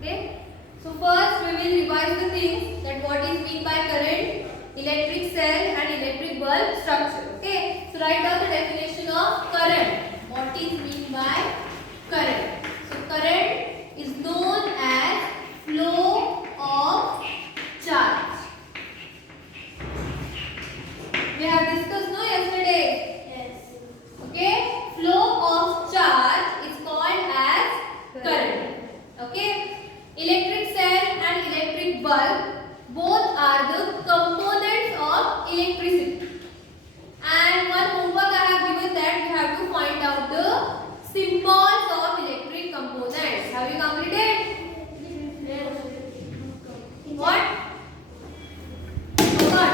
Okay. So first we will revise the things that what is mean by current, electric cell and electric bulb structure. Okay. So write down the definition of current. What is mean by current? So current is known as flow of charge. We have discussed no yesterday. Yes. Okay. Flow of charge is called as current. Okay. Electric cell and electric bulb both are the components of electricity. And one homework I have given that we have to find out the symbols of electric components. Have you completed? Yes. What? Forgot?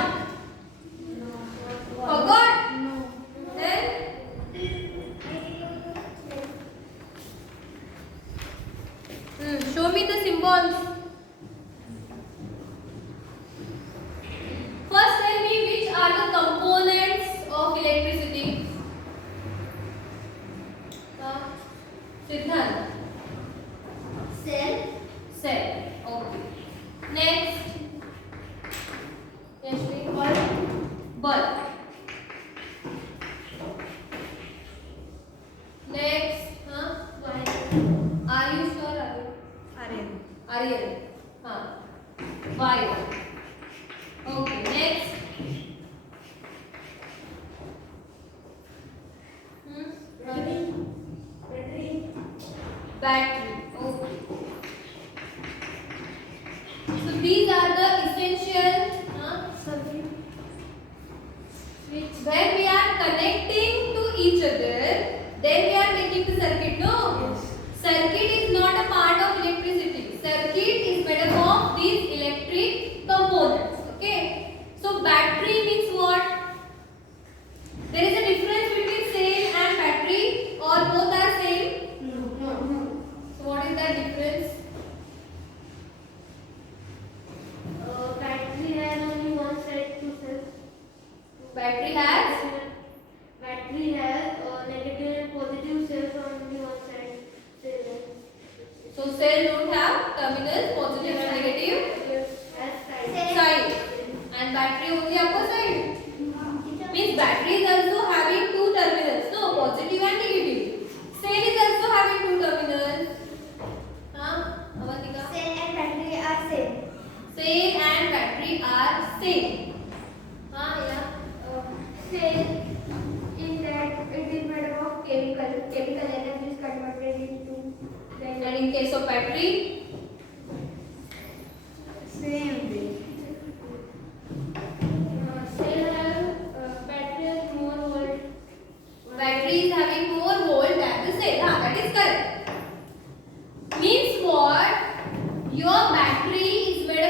Forgot? No. Then? Show me the symbols. First tell me which are the components of electricity. Siddharth. Cell. Cell. Okay. Next. Yashvi. Bulb. Bulb. Next. Wire. Are you sure? Aryan. Aryan. Wire. Okay. Next. Battery. Battery. Battery. Okay. So these are the essential Circuit. which when we are connecting to each other, then we are making the circuit. No. Yes. Circuit is not a part of electricity. Circuit is made up of these electric components. Okay. So battery means what? There is a difference between cell and battery, or both are same. No. So what is that difference? Battery has only one side to cell. Battery has Battery has negative and positive cells on only one side. so cell don't have terminals positive and negative side, and battery only upper side. Means battery is also having two terminals, no, positive and negative. Cell is also having two terminals. Avantika? Cell and battery are same. Cell and battery are same. Yeah. Cell in that it is made up of chemical energy is converted into And in case of battery, same way. Cell has battery has more volt. battery is having more volt than the cell. That is correct. Means what? Your battery is made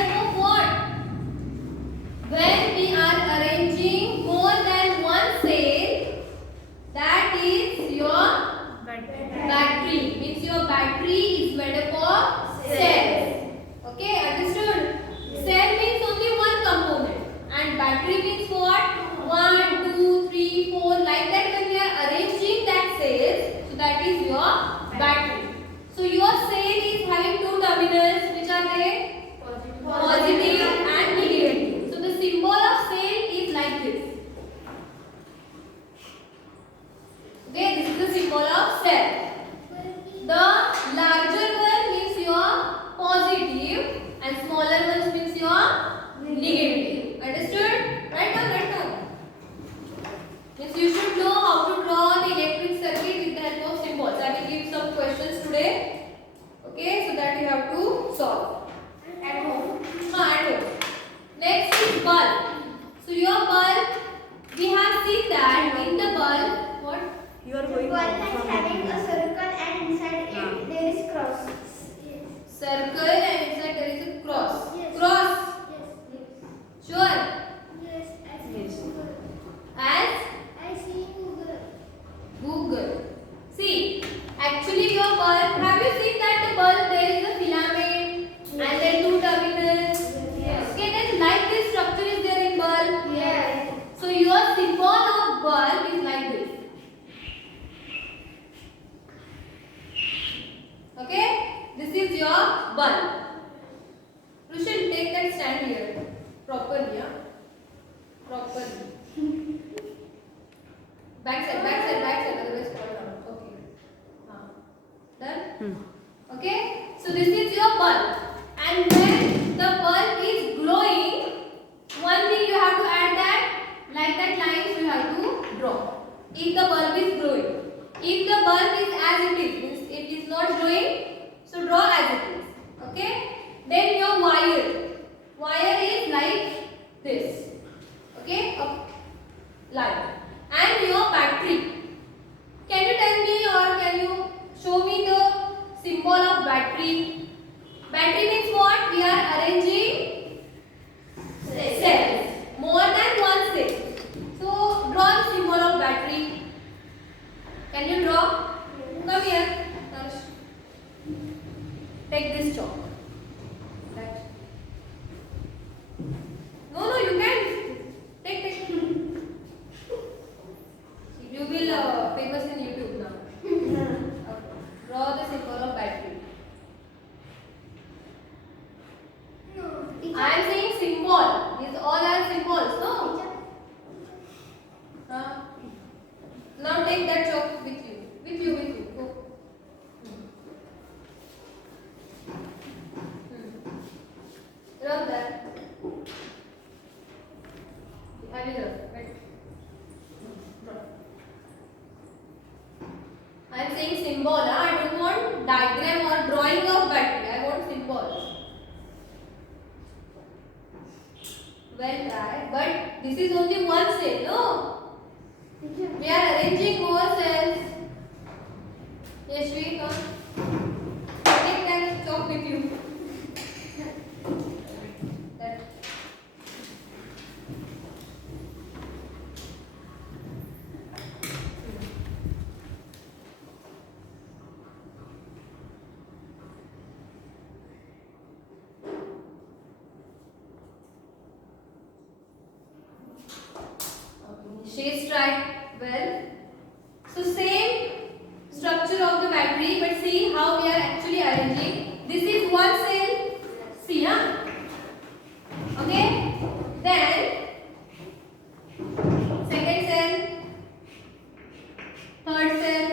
up of what? When we are arranging more than one cell, that is your battery. Means your battery is made up of cells. Okay, understood? Cell means only one component, and battery means what? 1, 2, 3, 4. Like that, when we are arranging that cells, so that is your battery. So your cell is having two terminals. Which are they? Positive. bulb. Rushan, take that stand here properly, yeah? Properly. Back side, otherwise fall down. Okay. Done? Okay. So this is your bulb. And when the bulb is glowing, one thing you have to add that, like that lines you have to draw. If the bulb is glowing. If the bulb is as it is, means it is not glowing, so draw as it is. Okay? Then your wire. Wire is like this. Okay? A line. And your battery. Can you tell me or can you show me the symbol of battery? Battery means what? We are arranging cells. More than one cell. So draw the symbol of battery. Can you draw? Come here. Take this chalk. No, you can. Take. You will famous in YouTube now. Draw the symbol of battery. I am saying symbol. These all are symbols, no? Now take that chalk with you. With you. Go. Rub that. I will rub. Right. I am saying symbol. I don't want diagram or drawing of battery. I want symbols. Well tried, but this is only one cell, no? We are arranging more cells. Yashvi, come. Take that chalk with you. That. She's tried well. So same structure of the battery, but see how we are actually arranging. This is one cell. See, huh? Okay. Then second cell, third cell,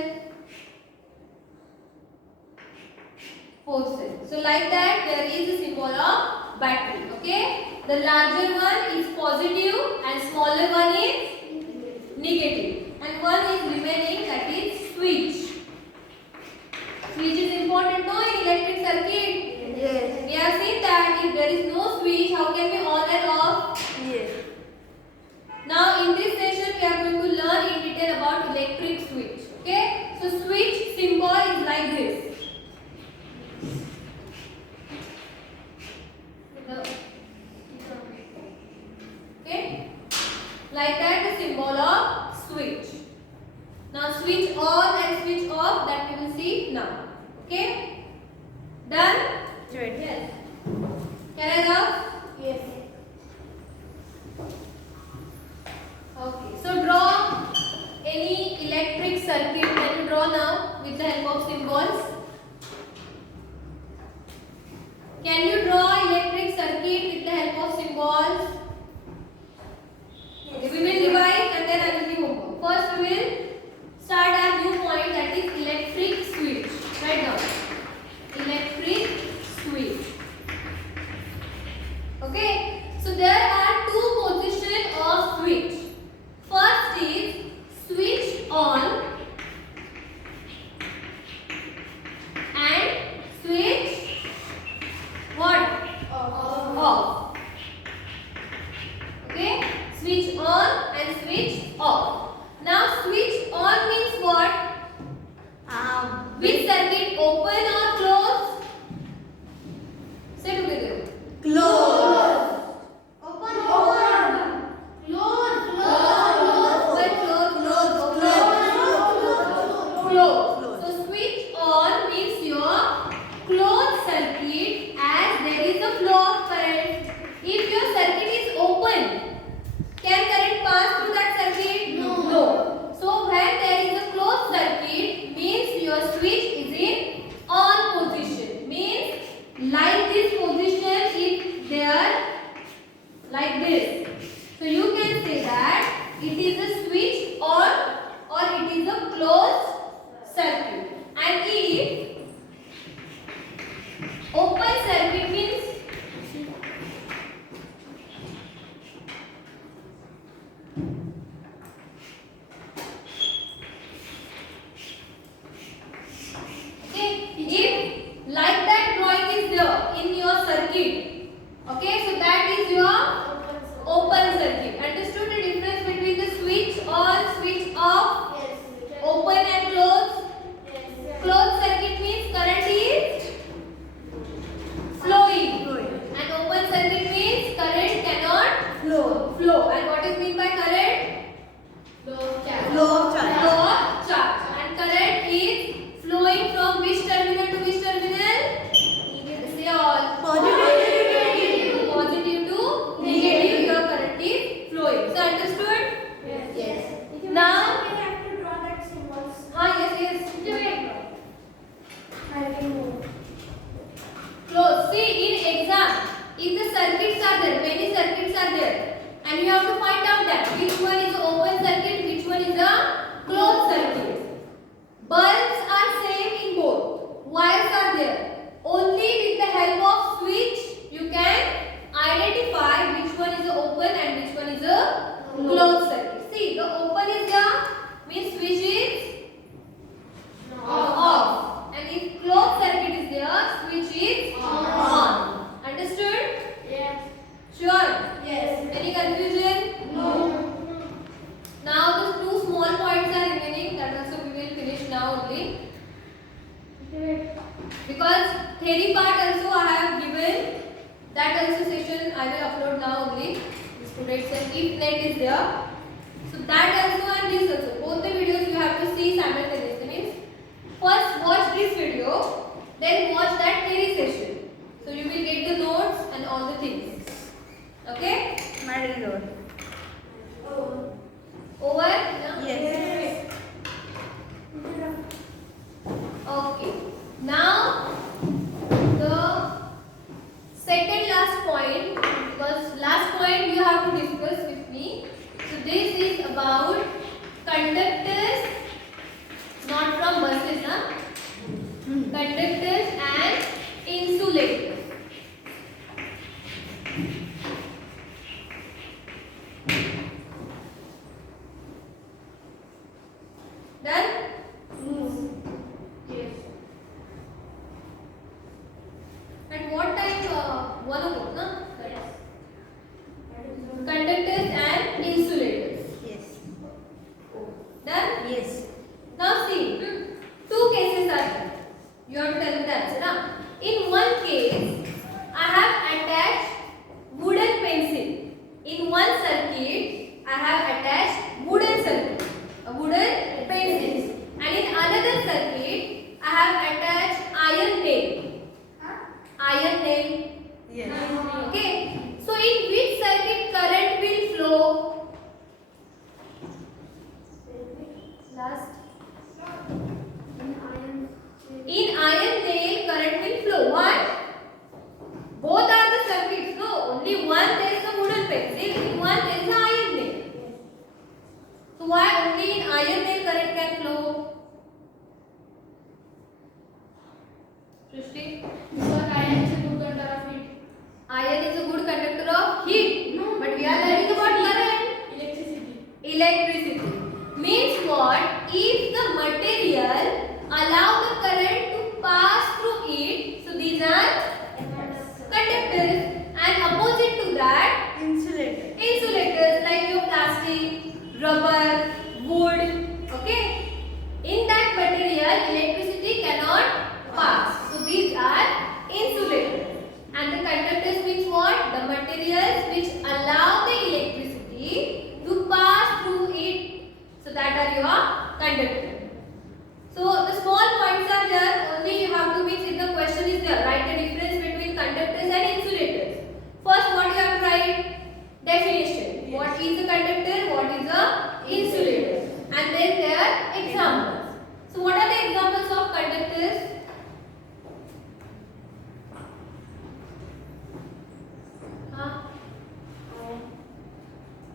fourth cell. So like that, there is a symbol of battery. Okay. The larger one is positive and smaller one is negative, and one is remaining, that is switch. Switch is important, no, in electric circuit? Yes. We have seen that if there is no switch, how can we on and off? Yes. Now in this session we are going to learn in detail about electric switch. Okay, so switch symbol is like this. Okay, like that the symbol of switch. Now switch on and switch off, that we will see now. Okay, done? Right. Yes. Can I rub? Yes. Okay, so draw any electric circuit. Can you draw now with the help of symbols? Can you draw electric circuit with the help of symbols? Okay, we will revise and then I will give homework. First we will start our new point, that is electric switch. Write down. Electric switch. Okay, so there are two positions of switch. First is switch on and switch what? Off. Okay, switch on and switch off. Now switch on means what? Which circuit, open or close? Say together. Close. Open. Close. Close. Close. Close. Close. Close. it's an if net is there. So that also and this also. Both the videos you have to see simultaneously. Means first watch this video, then watch that theory session. So you will get the notes and all the things. Okay? Over? Yes. Okay. Now the second last point, because last point you have to discuss with me. So this is about conductors, not from buses, huh? Conductors and insulators. Done? Yes. At what time? 1 o'clock, no? Yes. Conductors and insulators. Yes. Done? Yes. Now see, two cases are there. You have to tell me the answer. Now, in one case, I have attached wooden pencil. In one circuit, I have attached wooden circuit, a wooden pencil. And in another circuit, I have attached iron nail. Iron nail. Yes. Okay. So in which circuit current will flow? Last. In iron nail, current will flow. Why? Both are the circuits. No, only one there is a wooden pencil. In one there is a iron nail. So why only in iron nail current can flow? Srishti? Because iron is a good conductor of heat. Iron is a good conductor of heat. No. But we are learning about current. Electricity. Electricity. Means what? If the material allow the current to pass through it, so these are conductors, and opposite to that, Insulator. insulators like your plastic, rubber, wood. Okay, in that material electricity cannot pass, so these are insulators. And the conductors means what? The materials which allow the electricity to pass through it, so that are your conductors. So the small points are there, only you have to means if the question is there, write the difference between conductors and insulators. First what you have to write? Definition. Yes. What is a conductor? What is a insulator? And then there are examples. So what are the examples of conductors? Huh?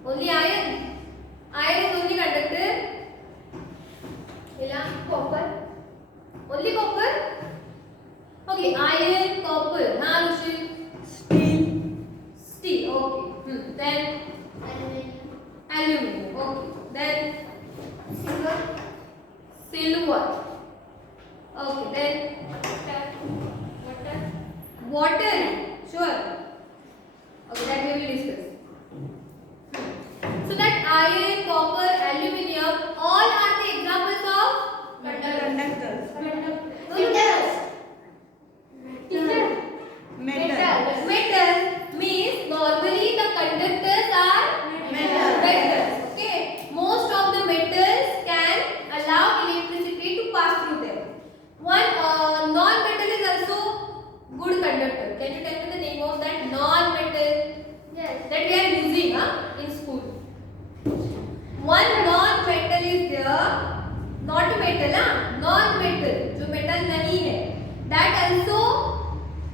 Only iron. Iron is only conductor. Ila? Copper. Only copper? Okay, iron, copper. Huh, Rushil? Steel. Steel. Okay. Then Aluminum. aluminum. Okay. Then Silver. silver. Okay. Then Water. water. Sure. Okay, that we will discuss. So that iron, copper, aluminum, all are the examples of Conductors. Metals. Teacher. Metal. metal. Means normally the conductors are Metal. metals. Okay. Most of the metals can allow electricity to pass through them. One non-metal is also good conductor. Can you tell me the name of that non-metal Yes. that we are using in school? One non-metal is there. Not metal, non-metal. जो metal नहीं है. That also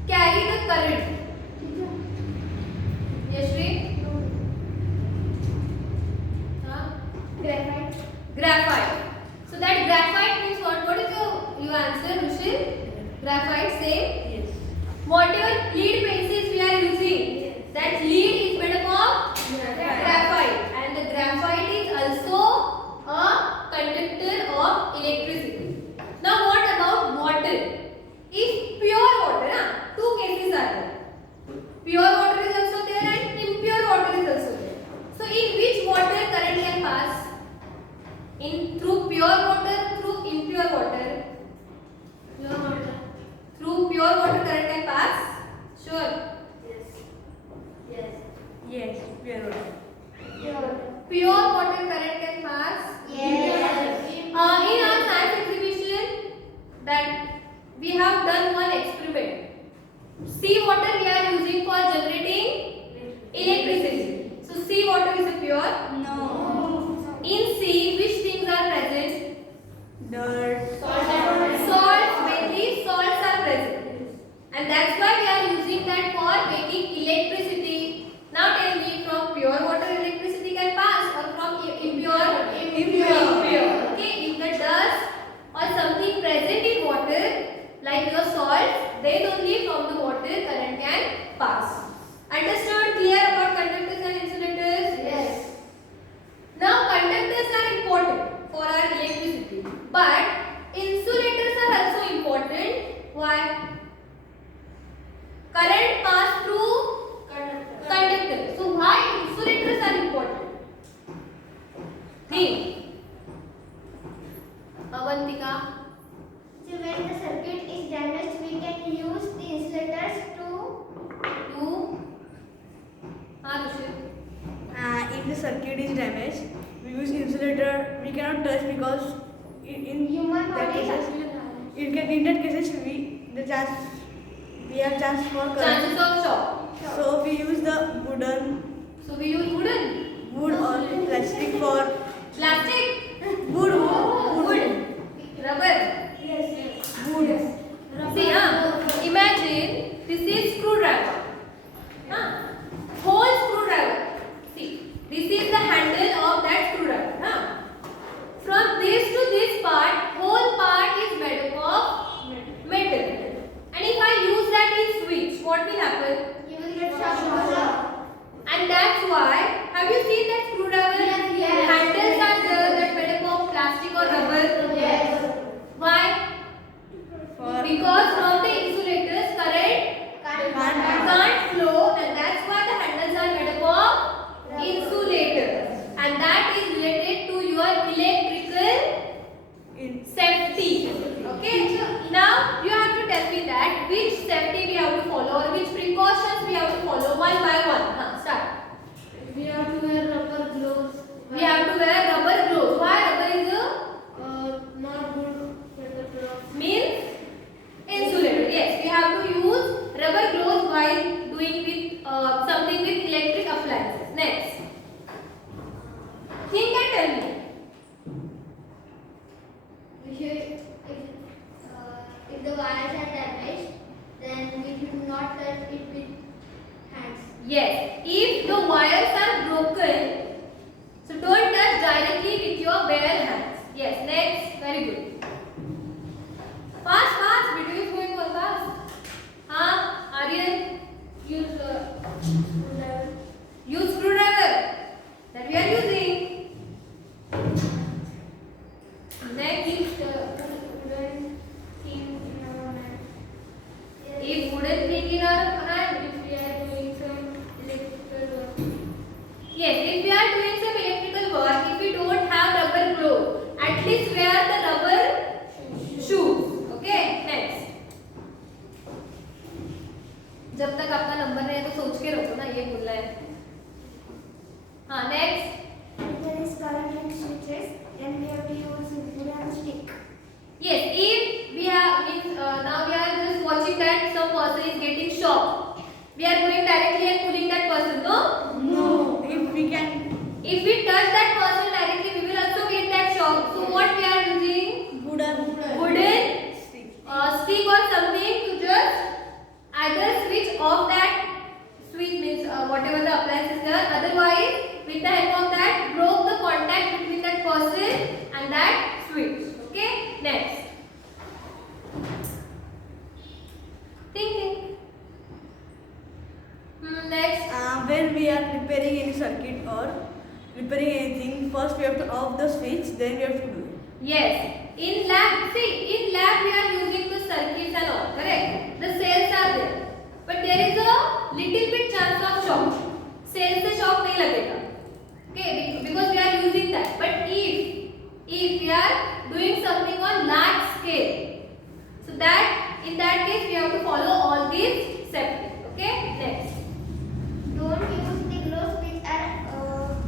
carry the current. Yes, Shri? Huh? Graphite. Graphite. So that graphite means what? What is your answer, Rushil? Graphite, same. Yes. Whatever lead pencils we are using, that lead is made up of graphite, and the graphite is also a conductor of electricity. Now what about water? If pure water, two cases are there. Pure water is also there and impure water is also there. So in which water current can pass? In through pure water, through impure water? Through pure water current can pass. But insulators are also important. Why? Current pass through conductor. So why insulators are important? Think. Avantika. So when the circuit is damaged, we can use the insulators to Rushit. If the circuit is damaged, we use insulator. We cannot touch because in human that body. cases, in that cases we have chance for current. Chances of shock. So we use the wooden So we use wooden. wood or plastic for Plastic. wood. Rubber. Wood. See, imagine this is screwdriver. Whole screwdriver. See, this is the handle of that screwdriver. From this to this part, whole part is made up of metal. And if I use that in switch, what will happen? You will get shock. And that's why, have you seen that screwdriver? Yes. Handles are there that made up of plastic or rubber. Yes. Why? For Because from the insulators, current can't flow, and that's why the handles are made up of insulators. And that is related to your electrical in safety. Okay? Now you have to tell me that which safety we have to follow or which precautions we have to follow one by one. Start. We have to wear rubber gloves. We have to wear rubber gloves. Why rubber is Not good for the gloves. means insulator. Yes, we have to use rubber gloves while doing with something with electric appliances. Next, think and tell me. We should, if the wires are damaged, then we should not touch it with hands. Yes, if the wires are broken, so don't touch directly with your bare hands. Yes, next, very good. Fast, video is going on fast. Aryan, use screwdriver that we are using. Next, if wooden thing in our hand, If we are doing some electrical work. yes, if we are doing some electrical work, if we don't have rubber glove, at least wear the rubber shoes. Okay, next. जब तक आपका number नहीं है तो सोच के रखो ना ये बोलना है. Next. If there is current in switches, then we have to use wooden stick. Yes, if we have now we are just watching that some person is getting shocked, we are going directly and pulling that person. No. if we can If we touch that person directly, we will also get that shock. So what we are using? Wooden stick or something to just either switch off that switch means whatever the appliance is there. Otherwise, with the help of that, broke the contact between that person and that switch. Okay. Next. Thinking. Next. when we are repairing any circuit or repairing anything, first we have to off the switch, then we have to do it. Yes. In lab, see, in lab we are using the circuits and all, correct? The cells are there. But there is a little bit chance of shock. Cells से shock नहीं लगेगा. Okay, because we are using that. But if we are doing something on large scale, so that in that case we have to follow all these safety. Okay, next. Don't use the gloves which are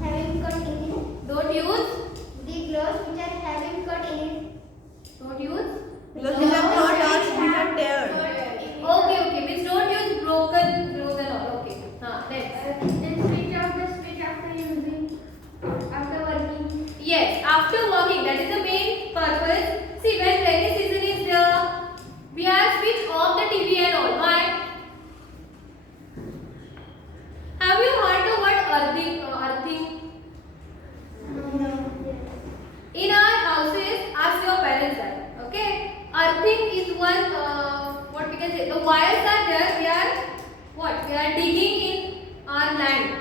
having cut in it. Don't use. The gloves which are having cut in it. Don't use. Because we have cut or we have teared. Okay. Means don't use broken gloves and all. Okay. Next. Then switch off the switch after working. Yes, after working, that is the main purpose. See, when rainy season is there, we are switch off the TV and all. Why? Have you heard the word earthing? In our houses, ask your parents that. Okay? Earthing is one, what we can say, the wires are there, we are what? We are digging in our land.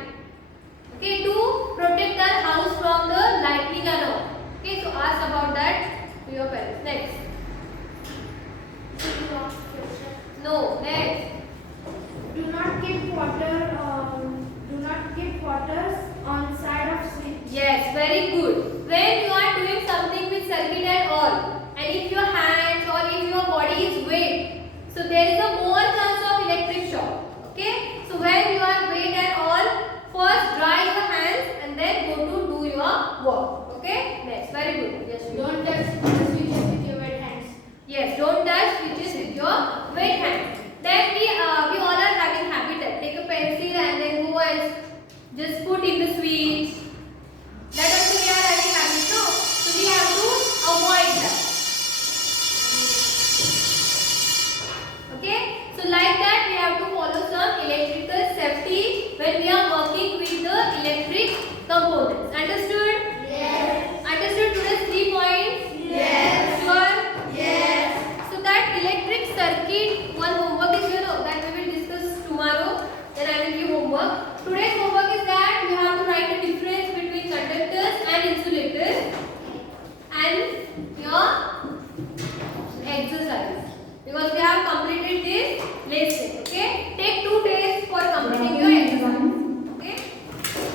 Okay, to protect our house from the lightning and all. Okay, so ask about that. to your parents. Next. No. Next. Do not keep water. Do not keep waters on side of switch. Yes, very good. When you are doing something with circuit and all, and if your hands or if your body is wet, so there is a more chance of electric shock. Okay? So when you are wet and all, first dry your hands and then go to do your work. Okay? Next, very good. Yes, you. Don't touch the switches with your wet hands. Yes, don't touch switches with your wet hands. Then we all are having habit that take a pencil and then go and just put in the switch. That also we are having habit, no? So we have to avoid that. Okay? So like that we have to follow some electrical safety when we are working with the electric components. Understood? Yes. Understood today's 3 points? Yes. Sure? Yes. So that electric circuit, one homework is that we will discuss tomorrow. Then I will give homework. Today's homework is that you have to write the difference between conductors and insulators and your exercise, because we have completed this lesson.